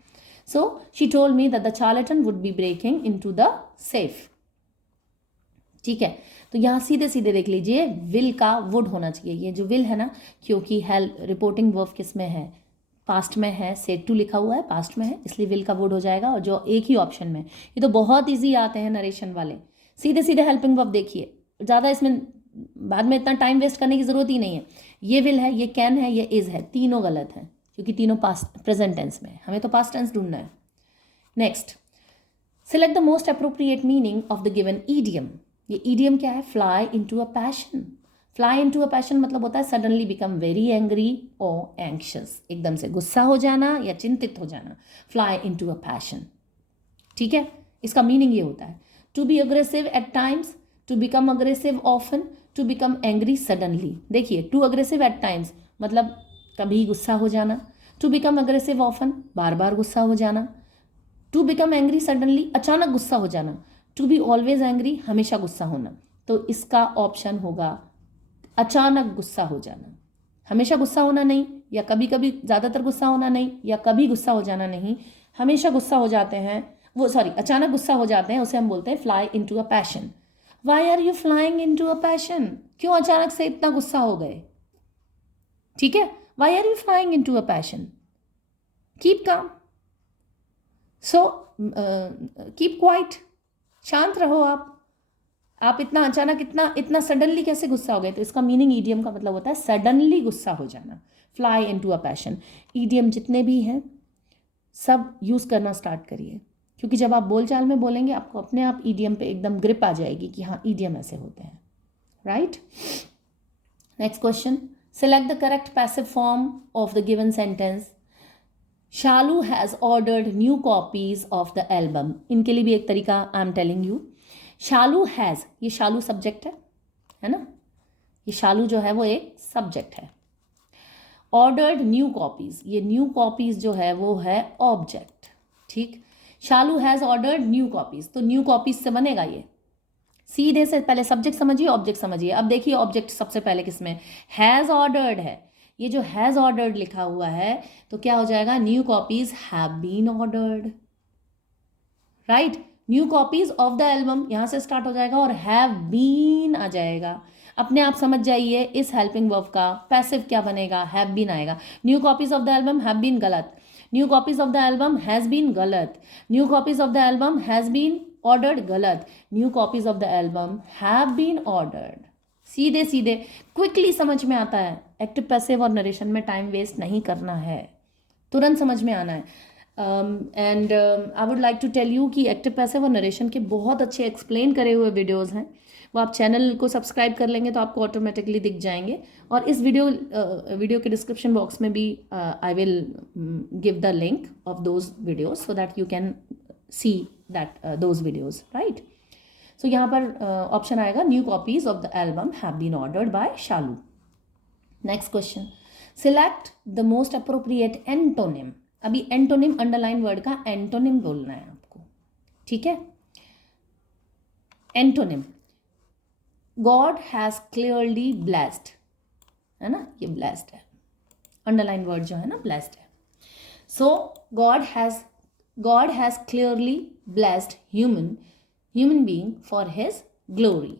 So she told me that the charlatan would be breaking into the safe. ठीक है, तो यहाँ सीधे सीधे देख लीजिए विल का वुड होना चाहिए। ये जो विल है ना, क्योंकि हेल्प रिपोर्टिंग वर्ब किस में है? पास्ट में है, सेड टू लिखा हुआ है पास्ट में है, इसलिए विल का वुड हो जाएगा। और जो एक ही ऑप्शन में, ये तो बहुत ईजी आते हैं नरेशन वाले, सीधे सीधे हेल्पिंग वर्ब देखिए, ज़्यादा इसमें बाद में इतना टाइम वेस्ट करने की ज़रूरत ही नहीं है। ये विल है, ये कैन है, ये इज़ है, तीनों गलत हैं क्योंकि तीनों पास्ट प्रेजेंट टेंस में है, हमें तो पास्ट टेंस ढूंढना है। Next, select the most appropriate meaning of the given idiom. ये ईडियम क्या है? Fly into a passion. Fly into a passion मतलब होता है सडनली बिकम वेरी एंग्री और एंक्शस, एकदम से गुस्सा हो जाना या चिंतित हो जाना, फ्लाई इनटू अ पैशन। ठीक है, इसका मीनिंग ये होता है to be aggressive at times, to become aggressive often, to become angry suddenly. देखिए टू अग्रेसिव एट टाइम्स मतलब कभी गुस्सा हो जाना, टू बिकम अग्रेसिव ऑफन बार बार गुस्सा हो जाना, टू बिकम एंग्री सडनली अचानक गुस्सा हो जाना, टू बी ऑलवेज एंग्री हमेशा गुस्सा होना। तो इसका ऑप्शन होगा अचानक गुस्सा हो जाना, हमेशा गुस्सा होना नहीं, या कभी कभी ज़्यादातर गुस्सा होना नहीं, या कभी गुस्सा हो जाना नहीं, हमेशा गुस्सा हो जाते हैं वो, सॉरी अचानक गुस्सा हो जाते हैं, उसे हम बोलते हैं fly into a passion. Why are you flying into a passion? क्यों अचानक से इतना गुस्सा हो गए? ठीक है, why are you flying into a passion? Keep calm, so keep quiet, शांत रहो आप इतना अचानक इतना सडनली कैसे गुस्सा हो गए? तो इसका मीनिंग ईडियम का मतलब होता है सडनली गुस्सा हो जाना, fly into a passion. Idiom जितने भी हैं सब यूज़ करना स्टार्ट करिए, क्योंकि जब आप बोलचाल में बोलेंगे आपको अपने आप ईडियम पे एकदम ग्रिप आ जाएगी कि हाँ ईडियम ऐसे होते हैं। Right, next question, select the correct passive form of the given sentence. Shalu has ordered new copies of the album. इनके लिए भी एक तरीका I am telling you. Shalu has, ये शालू सब्जेक्ट है ना, ये शालू जो है वो एक सब्जेक्ट है। ऑर्डर्ड न्यू कॉपीज, ये न्यू कॉपीज जो है वो है ऑब्जेक्ट। ठीक, शालू हैज़ ऑर्डर्ड न्यू कॉपीज, तो न्यू कॉपीज से बनेगा ये। सीधे से पहले सब्जेक्ट समझिए, ऑब्जेक्ट समझिए। अब देखिए ऑब्जेक्ट सबसे पहले किसमें, हैज़ ऑर्डर्ड है। ये जो हैज़ ऑर्डर्ड लिखा हुआ है तो क्या हो जाएगा, new copies have been ordered, right. New copies of the album यहाँ से स्टार्ट हो जाएगा और हैव बीन आ जाएगा। अपने आप समझ जाइए इस हेल्पिंग वर्ब का पैसिव क्या बनेगा, हैव बीन आएगा। New copies of the album have been गलत, new copies of the album has been गलत, new copies of the album has been ordered गलत, new copies of the album have been ordered. सीधे सीधे quickly समझ में आता है। Active passive और नरेशन में टाइम वेस्ट नहीं करना है, तुरंत समझ में आना है। And I would like to tell you कि एक्टिव पैसिव और नरेशन के बहुत अच्छे एक्सप्लेन करे हुए वीडियोस हैं, वो आप चैनल को सब्सक्राइब कर लेंगे तो आपको ऑटोमेटिकली दिख जाएंगे। और इस वीडियो के डिस्क्रिप्शन बॉक्स में भी I will give the link of those videos so that you can see that those videos, right. So यहाँ पर ऑप्शन आएगा new copies of the album have been ordered by Shalu. Next question, select the most appropriate antonym. अभी antonym underline word का antonym बोलना है आपको, ठीक है। Antonym, God has clearly blessed, है ना, ये ब्लेस्ड है, अंडरलाइन वर्ड जो है ना ब्लेस्ड है। So God has clearly blessed human being for his glory,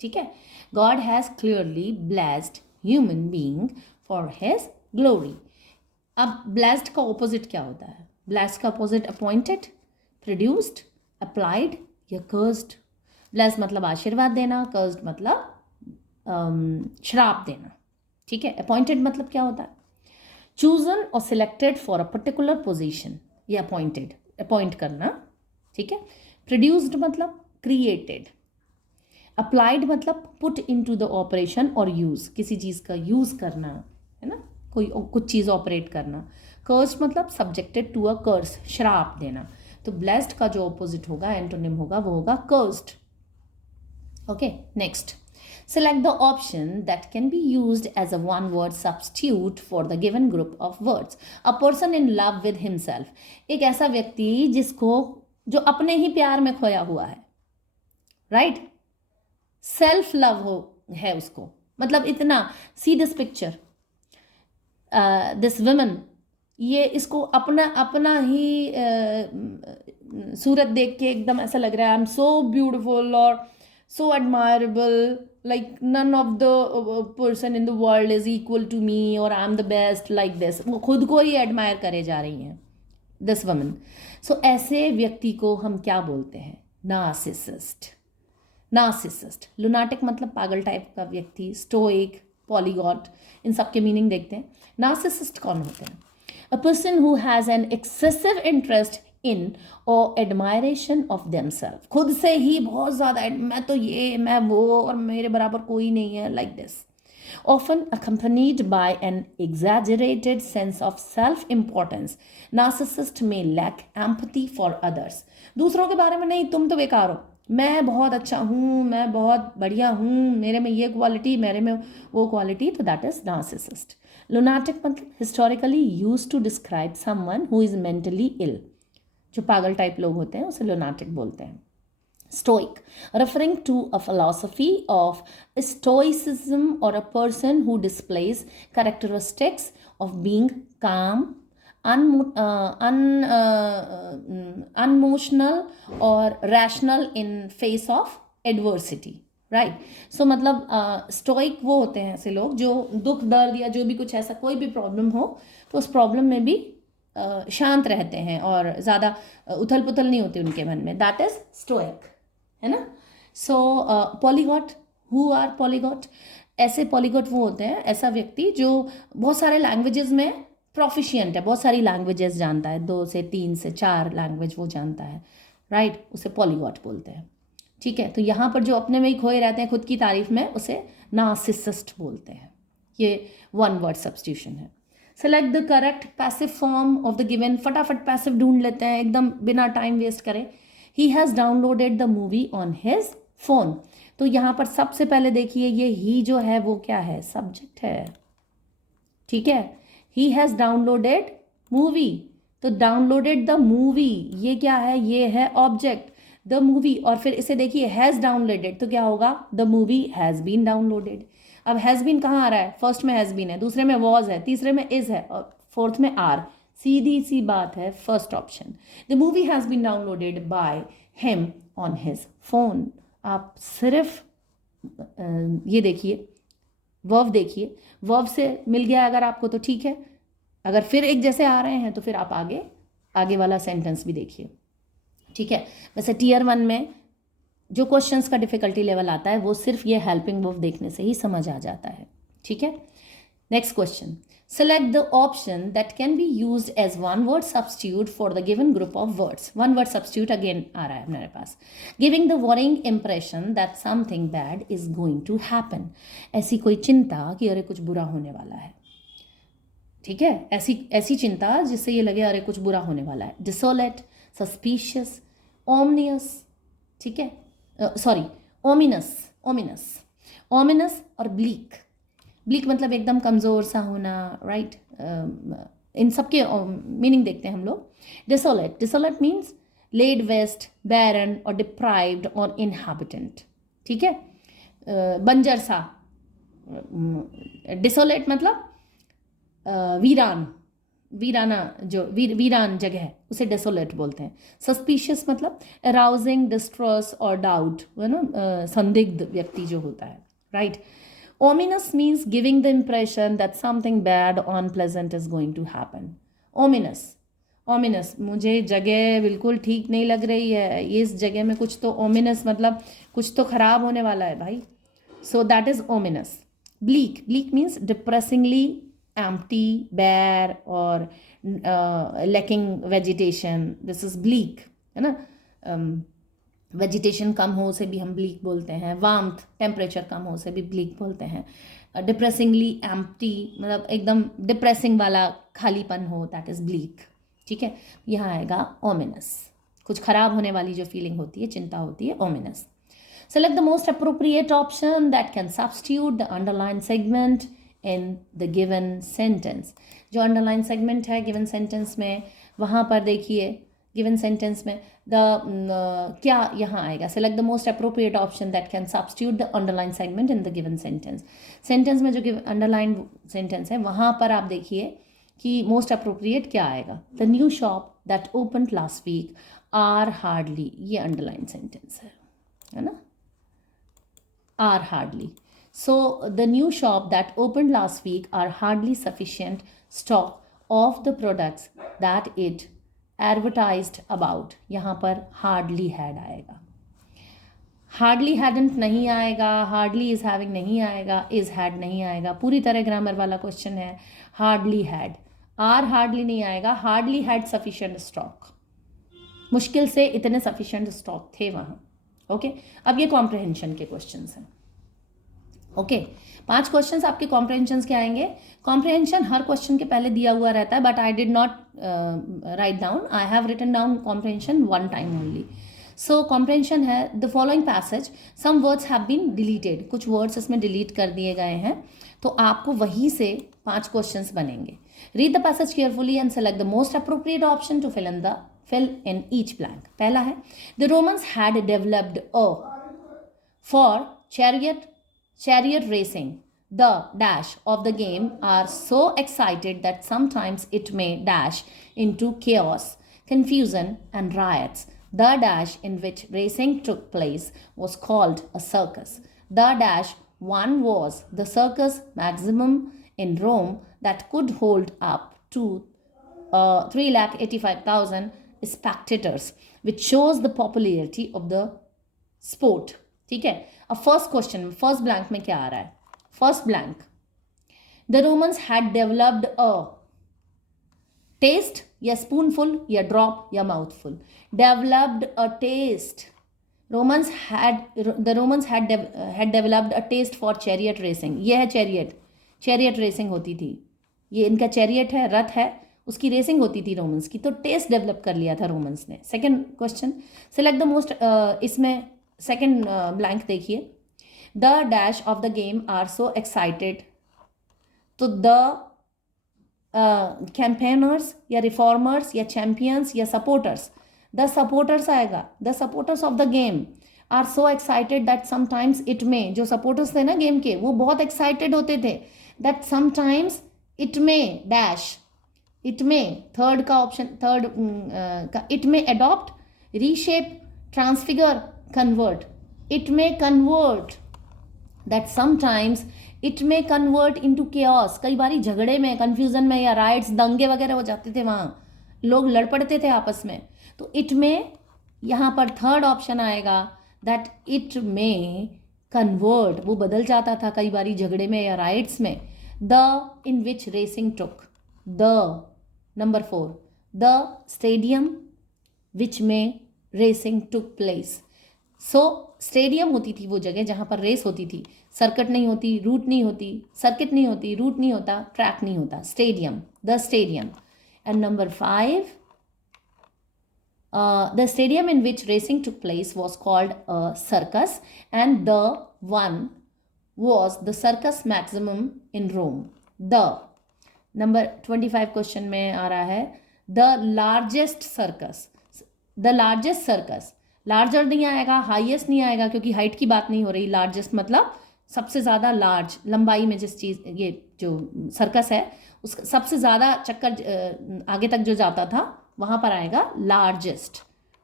ठीक है। God has clearly blessed human being for his glory. अब ब्लेस्ड का ऑपोजिट क्या होता है, ब्लेस्ड का ऑपोजिट अपॉइंटेड, प्रोड्यूस्ड, अप्लाइड या कर्स्ड। ब्लेस्ड मतलब आशीर्वाद देना, कर्स्ड मतलब श्राप देना, ठीक है। अपॉइंटेड मतलब क्या होता है, चूजन और selected for a particular position, ये अपॉइंटेड, अपॉइंट करना, ठीक है। प्रोड्यूस्ड मतलब क्रिएटेड, अप्लाइड मतलब पुट इनटू द ऑपरेशन और यूज, किसी चीज़ का यूज़ करना, है ना, कोई कुछ चीज़ ऑपरेट करना। कर्स्ड मतलब सब्जेक्टेड टू अ कर्स, श्राप देना। तो ब्लेस्ड का जो ऑपोजिट होगा, एंटोनिम होगा, वो होगा cursed. Okay, next, select the option that can be used as a one word substitute for the given group of words. A person in love with himself, एक ऐसा व्यक्ति जिसको, जो अपने ही प्यार में खोया हुआ है, राइट, सेल्फ लव हो है उसको, मतलब इतना। See this picture, this woman, ये इसको अपना ही सूरत देख के एकदम ऐसा लग रहा है आई एम सो ब्यूटिफुल और so admirable, like none of the person in the world is equal to me or I'm the best, like this. वो खुद को ही एडमायर करे जा रही हैं, this woman. So ऐसे व्यक्ति को हम क्या बोलते हैं, नार्सिसिस्ट। नार्सिसिस्ट, लुनाटिक मतलब पागल टाइप का व्यक्ति, स्टोइक, पॉलीगॉट, इन सब के मीनिंग देखते हैं। नार्सिसिस्ट कौन होते हैं, a person who has an excessive interest इन और एडमायरेशन ऑफ देमसेल्फ, खुद से ही बहुत ज़्यादा, मैं तो ये, मैं वो, और मेरे बराबर कोई नहीं है, like this. Often accompanied by an exaggerated sense of self importance, narcissist में लैक एम्पैथी फॉर अदर्स। दूसरों के बारे में नहीं, तुम तो बेकार हो, मैं बहुत अच्छा हूँ, मैं बहुत बढ़िया हूँ, मेरे में ये क्वालिटी, मेरे में वो क्वालिटी, तो दैट इज नार्सिसिस्ट। लुनाटिक मतलब historically used to describe someone who is mentally ill, जो पागल टाइप लोग होते हैं उसे लुनाटिक बोलते हैं। Stoic, referring to a philosophy of stoicism और a person who displays characteristics of being calm, unemotional और rational in face of adversity, right. So मतलब स्टोइक वो होते हैं ऐसे लोग जो दुख दर्द या जो भी कुछ ऐसा कोई भी प्रॉब्लम हो तो उस प्रॉब्लम में भी शांत रहते हैं और ज़्यादा उथल पुथल नहीं होती उनके मन में, दैट इज स्टोइक, है ना। सो पॉलीगॉट, हु आर पॉलीगॉट, ऐसे पॉलीगॉट वो होते हैं, ऐसा व्यक्ति जो बहुत सारे लैंग्वेजेस में प्रोफिशिएंट है, बहुत सारी लैंग्वेजेस जानता है, 2 से 3 से 4 लैंग्वेज वो जानता है, राइट, उसे पॉलीगॉट बोलते हैं, ठीक है। तो यहाँ पर जो अपने में ही खोए रहते हैं खुद की तारीफ में, उसे नार्सिसिस्ट बोलते हैं। ये वन वर्ड सब्स्टिट्यूशन है। Select the correct passive form of the given, फटाफट पैसिव ढूंढ लेते हैं एकदम बिना टाइम वेस्ट करे। He has downloaded the movie on his phone, तो यहाँ पर सबसे पहले देखिए ये ही जो है वो क्या है, सब्जेक्ट है, ठीक है। ही हैज़ डाउनलोडेड मूवी, तो डाउनलोडेड द मूवी, ये क्या है, ये है ऑब्जेक्ट द मूवी, और फिर इसे देखिए हैज़ डाउनलोडेड, तो क्या होगा, the movie has been downloaded. अब हैज़ बीन कहाँ आ रहा है, फर्स्ट में हैज़ बीन है, दूसरे में वॉज है, तीसरे में इज़ है, और फोर्थ में आर। सीधी सी बात है, first option. The movie has been downloaded by him on his phone. आप सिर्फ ये देखिए, वर्ब देखिए, वर्ब से मिल गया अगर आपको तो ठीक है, अगर फिर एक जैसे आ रहे हैं तो फिर आप आगे आगे वाला सेंटेंस भी देखिए, ठीक है। वैसे टीयर 1 में जो क्वेश्चंस का डिफिकल्टी लेवल आता है वो सिर्फ ये हेल्पिंग वर्ब देखने से ही समझ आ जाता है, ठीक है। Next question, select the option that can be used as one word substitute for the given group of words. One word substitute again आ रहा है मेरे पास, giving the worrying impression that something bad is going to happen. ऐसी कोई चिंता कि अरे कुछ बुरा होने वाला है, ठीक है, ऐसी ऐसी चिंता जिससे ये लगे अरे कुछ बुरा होने वाला है। डिसोलेट, सस्पिशियस, ओमनियस, ठीक है, सॉरी ओमिनस, ओमिनस, ओमिनस और ब्लीक। ब्लीक मतलब एकदम कमज़ोर सा होना, राइट। इन सब के मीनिंग देखते हैं हम लोग। Desolate, desolate means lead waste, बैरन और डिप्राइव्ड और इनहैबिटेंट, ठीक है, बंजर सा। डिसोलेट मतलब वीरान, वीराना, जो वीरान जगह है उसे डेसोलेट बोलते हैं। सस्पिशियस मतलब अराउजिंग डिस्ट्रेस और डाउट, है ना, संदिग्ध व्यक्ति जो होता है, right. Ominous means giving the impression that something bad और unpleasant is going to happen. Ominous, ominous, मुझे जगह बिल्कुल ठीक नहीं लग रही है, इस जगह में कुछ तो, ओमिनस मतलब कुछ तो खराब होने वाला है भाई, so that is ominous. Bleak, bleak means depressingly empty, bare or lacking vegetation, this is bleak, है ना। वेजिटेशन कम हो से भी हम ब्लीक बोलते हैं। वार्मथ, टेम्परेचर कम हो से भी ब्लीक बोलते हैं। डिप्रेसिंगली एम्प्टी मतलब एकदम डिप्रेसिंग वाला खालीपन हो, दैट इज ब्लीक, ठीक है। यहाँ आएगा ओमिनस, कुछ खराब होने वाली जो फीलिंग होती है, चिंता होती है, ominous. Select the most appropriate option that can substitute the underlined segment in the given sentence. जो underlined segment है given sentence में, वहाँ पर देखिए given sentence में क्या यहाँ आएगा, select the most appropriate option that can substitute the underlined segment in the given sentence. Sentence में जो underlined sentence है वहाँ पर आप देखिए कि most appropriate क्या आएगा। The new shop that opened last week are hardly, ये underlined sentence है ना, are hardly. So the new shop that opened last week are hardly sufficient stock of the products that it advertised about. यहाँ पर hardly had आएगा, hardly hadn't नहीं आएगा, hardly is having नहीं आएगा, is had नहीं आएगा, पूरी तरह ग्रामर वाला क्वेश्चन है। hardly had, are hardly नहीं आएगा, hardly had sufficient stock, मुश्किल से इतने sufficient stock थे वहाँ, ओके। अब ये कॉम्प्रहेंशन के क्वेश्चंस हैं, ओके। 5 क्वेश्चंस आपके कॉम्प्रहेंशंस के आएंगे। कॉम्प्रहेंशन हर क्वेश्चन के पहले दिया हुआ रहता है, but I did not write down, I have written down comprehension one time only. So comprehension है, the following passage some words have been deleted, कुछ वर्ड्स इसमें डिलीट कर दिए गए हैं, तो आपको वहीं से 5 क्वेश्चंस बनेंगे। Read the passage carefully and select the most appropriate option to fill in each blank. पहला है, the Romans had developed a for chariot racing. The dash of the game are so excited that sometimes it may dash into chaos, confusion and riots. The dash in which racing took place was called a circus. The dash one was the circus maximum in Rome that could hold up to 385,000 spectators, which shows the popularity of the sport. ठीक है। अब first question, first blank में क्या आ रहा है, first blank, the Romans had developed a, taste या spoonful या ड्रॉप या mouthful, developed a taste, Romans had developed a taste for chariot racing. ये है चैरियट रेसिंग होती थी, ये इनका चैरियट है, रथ है, उसकी रेसिंग होती थी रोमन्स की, तो टेस्ट डेवलप कर लिया था रोमन्स ने। Second question, select the most, इसमें सेकंड ब्लैंक देखिए, the dash of the game are so excited, तो द कैंपेनर्स या रिफॉर्मर्स या चैंपियंस या सपोर्टर्स? द सपोर्टर्स आएगा. The supporters of the game are so excited that sometimes it में, जो supporters थे ना गेम के, वो बहुत एक्साइटेड होते थे. दैट समटाइम्स इट में डैश, इट में थर्ड का ऑप्शन, थर्ड का, इट में adopt, reshape, transfigure, convert. It में कन्वर्ट, दैट समटाइम्स इट में कन्वर्ट इनटू केओस. कई बारी झगड़े में, कंफ्यूजन में या राइट्स, दंगे वगैरह हो जाते थे, वहाँ लोग लड़ पड़ते थे आपस में. तो इट में यहाँ पर थर्ड ऑप्शन आएगा, दैट इट में कन्वर्ट, वो बदल जाता था कई बारी झगड़े में या राइट्स में. The in which racing took, the number 4, the stadium which में racing took place. So stadium होती थी वो जगह जहाँ पर रेस होती थी. सर्किट नहीं होती, रूट नहीं होती, सर्किट नहीं होती, रूट नहीं होता, ट्रैक नहीं होता. Stadium, the stadium. And number 5, the stadium in which racing took place was called a circus, and the one was the Circus Maximum in Rome. The number 25 question में आ रहा है, the largest circus. The largest circus, larger नहीं आएगा, highest नहीं आएगा, क्योंकि height की बात नहीं हो रही. लार्जेस्ट मतलब सबसे ज़्यादा लार्ज, लंबाई में जिस चीज़, ये जो सर्कस है उस सबसे ज़्यादा चक्कर आगे तक जो जाता था, वहाँ पर आएगा लार्जेस्ट.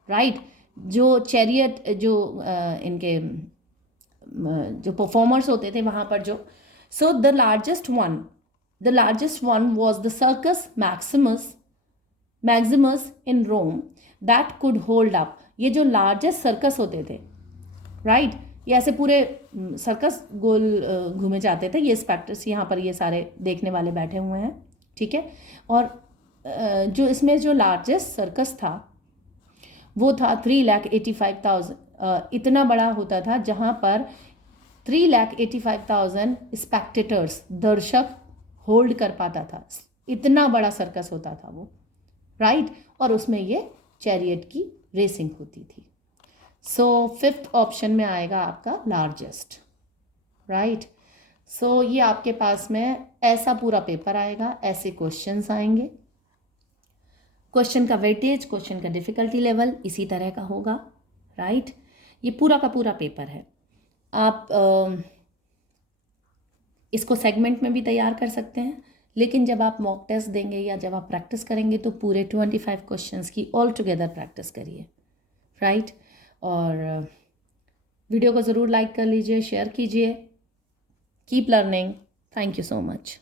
राइट. जो चैरियट, जो इनके जो परफॉर्मर्स होते थे वहाँ पर जो, so the largest one was the Circus Maximus in Rome that could hold up. ये जो लार्जेस्ट सर्कस होते थे, राइट, ये ऐसे पूरे सर्कस गोल घूमे जाते थे. ये स्पेक्टर्स यहाँ पर ये सारे देखने वाले बैठे हुए हैं, ठीक है. और जो इसमें जो लार्जेस्ट सर्कस था वो था 3,85,000. इतना बड़ा होता था जहाँ पर 3,85,000 स्पेक्टेटर्स, दर्शक होल्ड कर पाता था. इतना बड़ा सर्कस होता था वो, राइट. और उसमें ये चैरियट की रेसिंग होती थी. सो 5th ऑप्शन में आएगा आपका लार्जेस्ट, राइट. सो ये आपके पास में ऐसा पूरा पेपर आएगा, ऐसे क्वेश्चंस आएंगे. क्वेश्चन का वेटेज, क्वेश्चन का डिफ़िकल्टी लेवल इसी तरह का होगा, राइट. ये पूरा का पूरा पेपर है. आप इसको सेगमेंट में भी तैयार कर सकते हैं, लेकिन जब आप मॉक टेस्ट देंगे या जब आप प्रैक्टिस करेंगे तो पूरे 25 क्वेश्चंस की ऑल टुगेदर प्रैक्टिस करिए, राइट. और वीडियो को ज़रूर लाइक कर लीजिए, शेयर कीजिए. Keep learning. Thank you so much.